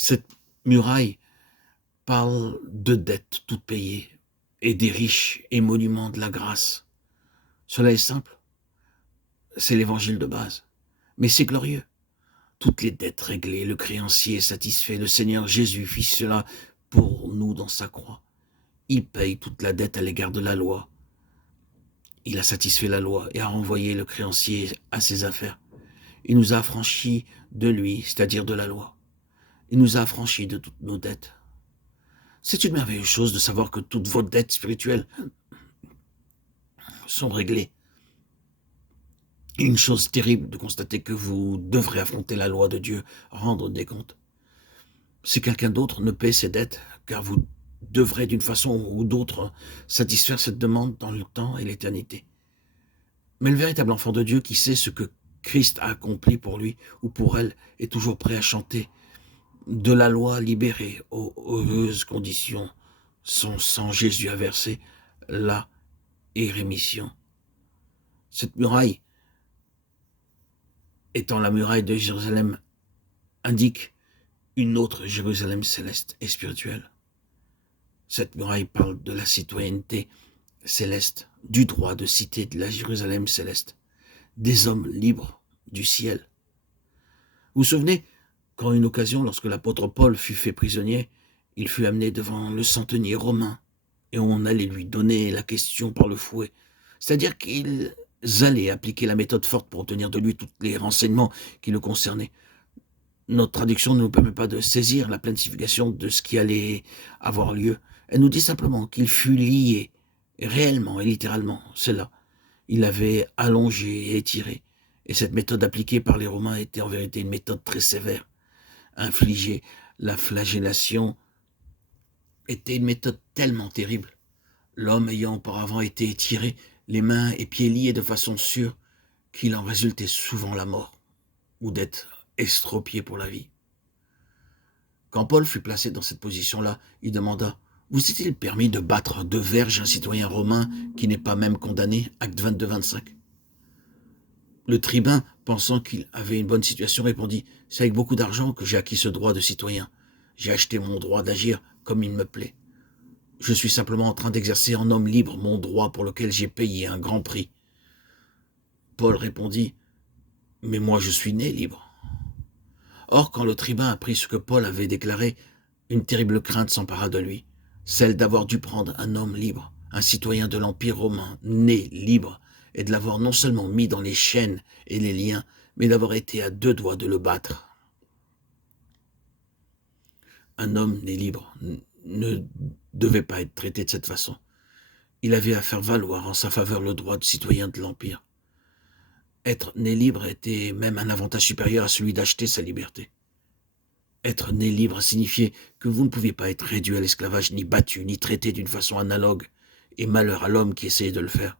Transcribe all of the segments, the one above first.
Cette muraille parle de dettes toutes payées et des riches et monuments de la grâce. Cela est simple, c'est l'évangile de base, mais c'est glorieux. Toutes les dettes réglées, le créancier est satisfait, le Seigneur Jésus fit cela pour nous dans sa croix. Il paye toute la dette à l'égard de la loi. Il a satisfait la loi et a renvoyé le créancier à ses affaires. Il nous a affranchis de lui, c'est-à-dire de la loi. Il nous a affranchis de toutes nos dettes. C'est une merveilleuse chose de savoir que toutes vos dettes spirituelles sont réglées. Une chose terrible de constater que vous devrez affronter la loi de Dieu, rendre des comptes. Si quelqu'un d'autre ne paie ses dettes, car vous devrez d'une façon ou d'autre satisfaire cette demande dans le temps et l'éternité. Mais le véritable enfant de Dieu qui sait ce que Christ a accompli pour lui ou pour elle est toujours prêt à chanter de la loi libérée aux heureuses conditions. Son sang Jésus a versé là et rémission. Cette muraille, étant la muraille de Jérusalem, indique une autre Jérusalem céleste et spirituelle. Cette muraille parle de la citoyenneté céleste, du droit de cité de la Jérusalem céleste, des hommes libres du ciel. Vous vous souvenez, quand une occasion, lorsque l'apôtre Paul fut fait prisonnier, il fut amené devant le centenier romain, et on allait lui donner la question par le fouet. C'est-à-dire qu'ils allaient appliquer la méthode forte pour obtenir de lui tous les renseignements qui le concernaient. Notre traduction ne nous permet pas de saisir la pleine signification de ce qui allait avoir lieu. Elle nous dit simplement qu'il fut lié, réellement et littéralement, cela. Il avait allongé et étiré. Et cette méthode appliquée par les Romains était en vérité une méthode très sévère. Infliger la flagellation était une méthode tellement terrible. L'homme ayant auparavant été étiré, les mains et pieds liés de façon sûre, qu'il en résultait souvent la mort, ou d'être extropié pour la vie. Quand Paul fut placé dans cette position-là, il demanda « Vous est-il permis de battre de verge un citoyen romain qui n'est pas même condamné » Acte 22-25. Le tribun, pensant qu'il avait une bonne situation, répondit « C'est avec beaucoup d'argent que j'ai acquis ce droit de citoyen. J'ai acheté mon droit d'agir comme il me plaît. Je suis simplement en train d'exercer en homme libre mon droit pour lequel j'ai payé un grand prix. » Paul répondit « Mais moi je suis né libre. » Or, quand le tribun apprit ce que Paul avait déclaré, une terrible crainte s'empara de lui, celle d'avoir dû prendre un homme libre, un citoyen de l'Empire romain, né libre, et de l'avoir non seulement mis dans les chaînes et les liens, mais d'avoir été à deux doigts de le battre. Un homme né libre ne devait pas être traité de cette façon. Il avait à faire valoir en sa faveur le droit de citoyen de l'Empire. Être né libre était même un avantage supérieur à celui d'acheter sa liberté. Être né libre signifiait que vous ne pouviez pas être réduit à l'esclavage, ni battu, ni traité d'une façon analogue, et malheur à l'homme qui essayait de le faire.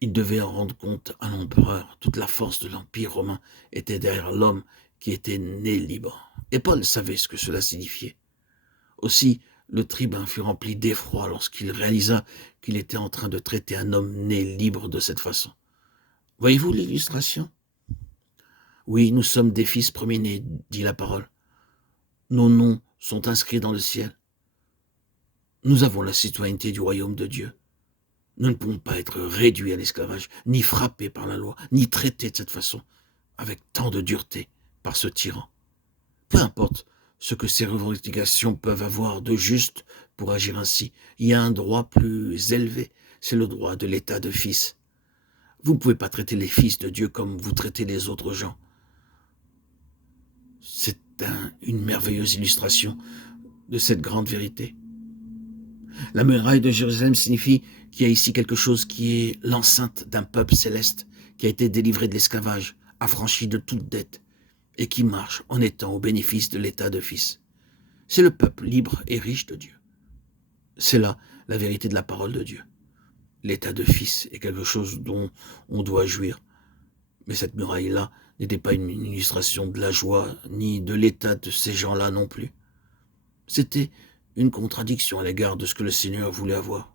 Il devait en rendre compte à l'empereur. Toute la force de l'Empire romain était derrière l'homme qui était né libre. Et Paul savait ce que cela signifiait. Aussi, le tribun fut rempli d'effroi lorsqu'il réalisa qu'il était en train de traiter un homme né libre de cette façon. Voyez-vous l'illustration? Oui, nous sommes des fils premiers-nés, dit la parole. Nos noms sont inscrits dans le ciel. Nous avons la citoyenneté du royaume de Dieu. Nous ne pouvons pas être réduits à l'esclavage, ni frappés par la loi, ni traités de cette façon, avec tant de dureté, par ce tyran. Peu importe ce que ces revendications peuvent avoir de juste pour agir ainsi, il y a un droit plus élevé, c'est le droit de l'état de fils. Vous ne pouvez pas traiter les fils de Dieu comme vous traitez les autres gens. C'est une merveilleuse illustration de cette grande vérité. La muraille de Jérusalem signifie qu'il y a ici quelque chose qui est l'enceinte d'un peuple céleste qui a été délivré de l'esclavage, affranchi de toute dette, et qui marche en étant au bénéfice de l'état de fils. C'est le peuple libre et riche de Dieu. C'est là la vérité de la parole de Dieu. L'état de fils est quelque chose dont on doit jouir. Mais cette muraille-là n'était pas une illustration de la joie, ni de l'état de ces gens-là non plus. C'était une contradiction à l'égard de ce que le Seigneur voulait avoir.